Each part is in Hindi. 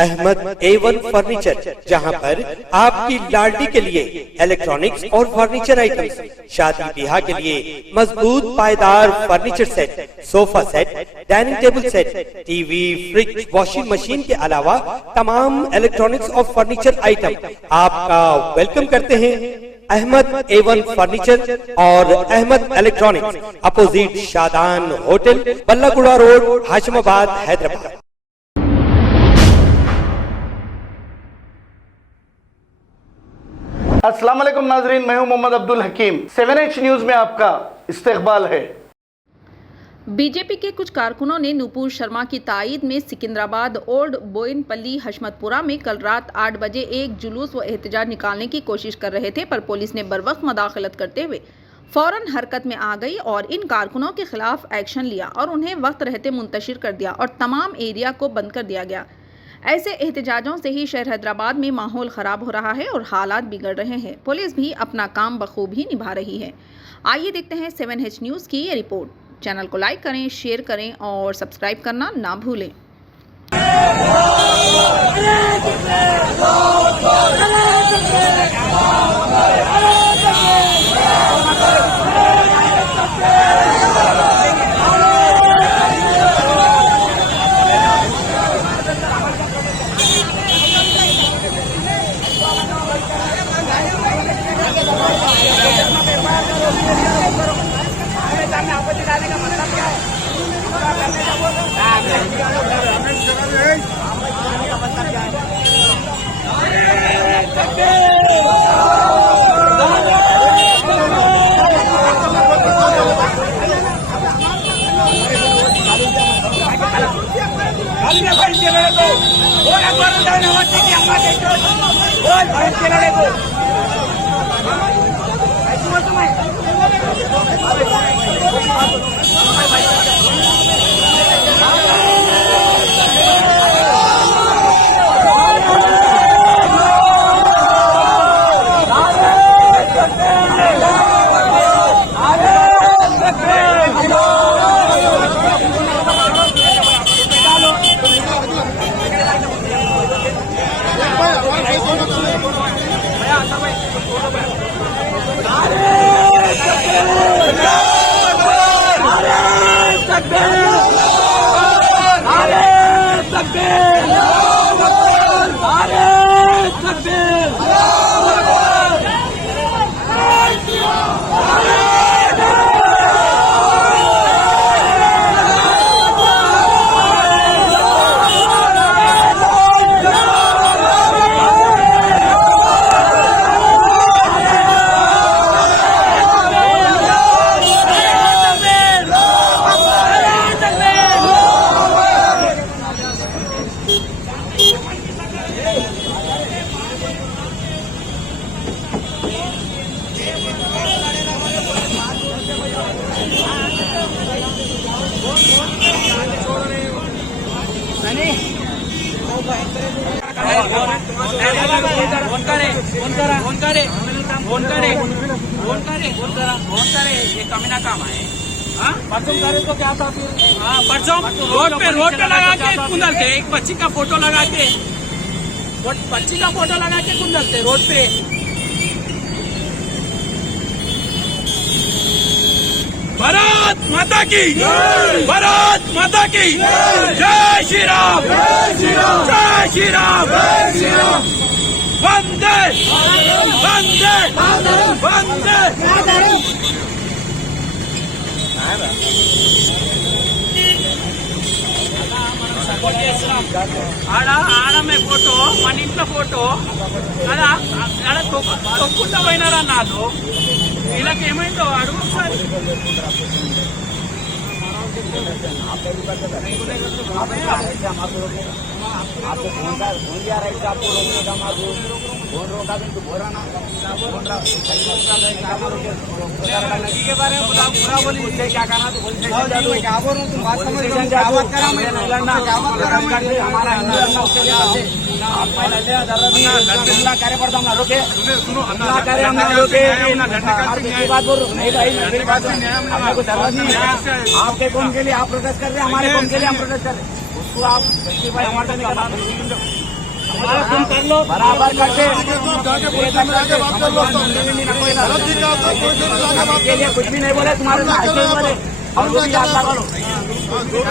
अहमद A1 फर्नीचर, जहां पर आपकी लाडली के लिए इलेक्ट्रॉनिक्स और फर्नीचर आइटम्स, शादी ब्याह के लिए मजबूत पायदार furniture set, sofa set, dining table set, TV, fridge, washing machine के अलावा तमाम इलेक्ट्रॉनिक्स और फर्नीचर आइटम आपका वेलकम करते हैं। अहमद A1 फर्नीचर और Ahmed electronics, opposite Shadan hotel, Ballaguda road, Hashimabad, Hyderabad. अस्सलाम वालेकुम नाजरीन, मैं हूं मोहम्मद अब्दुल हकीम। 7H न्यूज में आपका इस्तकबाल है। बीजेपी के कुछ कारकुनों ने नूपुर शर्मा की तायीद में सिकंदराबाद ओल्ड बोयनपल्ली हशमतपुरा में कल रात 8 बजे एक जुलूस व एहतजाज निकालने की कोशिश कर रहे थे, पर पुलिस ने बरवक्त मदाखलत करते हुए फौरन हरकत में आ गई और इन कारकुनों के खिलाफ एक्शन लिया और उन्हें वक्त रहते मुंतशिर कर दिया और तमाम एरिया को बंद कर दिया गया। ऐसे एहतजाजों से ही शहर हैदराबाद में माहौल ख़राब हो रहा है और हालात बिगड़ रहे हैं। पुलिस भी अपना काम बखूबी निभा रही है। आइए देखते हैं 7H न्यूज़ की ये रिपोर्ट। चैनल को लाइक करें, शेयर करें और सब्सक्राइब करना ना भूलें। ये कमीना काम है। परसों करे तो क्या था फिर? परसों रोड पे लगा के कुंदलते, एक बच्ची का फोटो लगा के, बच्ची का फोटो लगा के कुंदलते रोड पे। भारत माता की, भारत माता की जय श्री राम, जय श्री राम, वंदे वंदे वंदे। ఆడ మే ఫోటో మన ఇంట్లో ఫోటో ఆడ తొక్కుంటా పోయినారా నాతో, వీళ్ళకి ఏమైందో అడుగు ఒకసారి। आपको फोन दिया राइट आपको रोकने का, मारू फोन रोका तो बोला ना नदी के बारे में पूरा बोली मुझे क्या करना, तो बोल क्या बोल रहा हूँ, तुम बात समझ रहे हो, क्या बात करा मैं हमारा हिंदू कार्य पड़ता हम रोके, कार्य हम रोके, बात बोल नहीं भाई, मेरी बात आपको कुछ जरूरत नहीं है। आपके कौन के लिए आप प्रोटेस्ट कर रहे हैं, हमारे कौन के लिए हम प्रोटेस्ट कर रहे हैं, उसको आप भाई हमारे हमारा तुम कर लो बराबर करते के लिए कुछ भी नहीं बोले तुम्हारे ऐसे ही बोले और वो भी याद लगा लो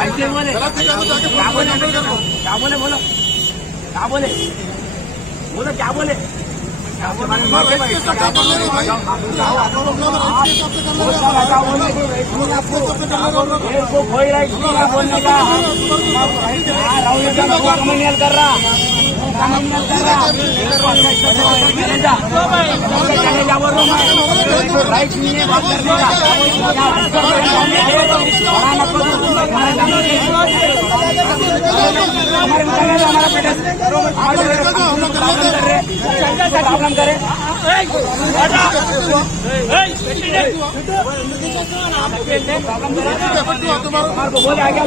ऐसे बोले क्या बोले क्या बोले बोलो क्या बोले बोलो क्या बोले आपको कोई राइट नहीं है बोलने का राहुल कमनियल कर रहा चले जा बोल रहा हूँ राइट नहीं है बात करने का प्रॉब्लम करे बोले आ गया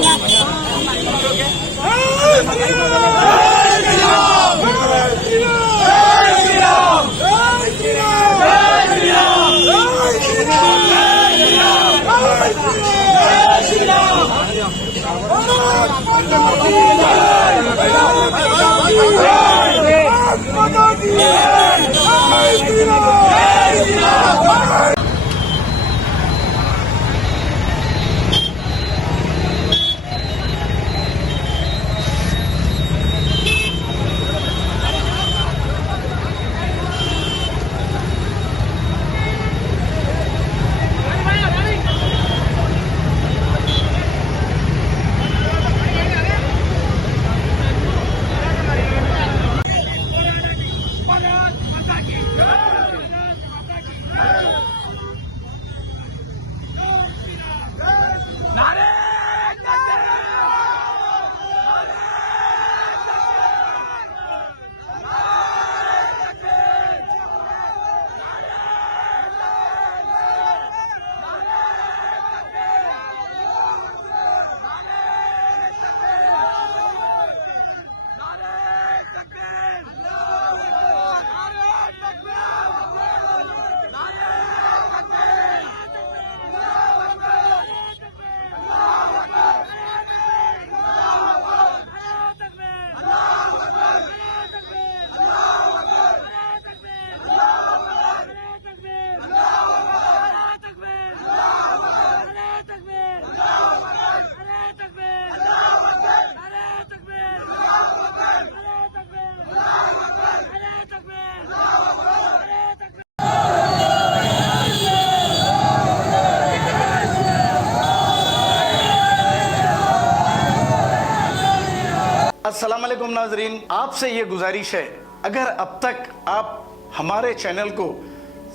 अस्सलाम वालेकुम नाजरीन, आपसे ये गुजारिश है, अगर अब तक आप हमारे चैनल को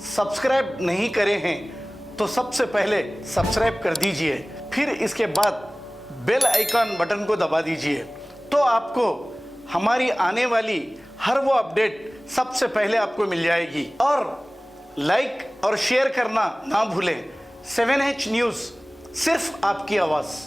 सब्सक्राइब नहीं करे हैं तो सबसे पहले सब्सक्राइब कर दीजिए, फिर इसके बाद बेल आइकन बटन को दबा दीजिए, तो आपको हमारी आने वाली हर वो अपडेट सबसे पहले आपको मिल जाएगी। और लाइक और शेयर करना ना भूलें। 7H न्यूज़, सिर्फ आपकी आवाज़।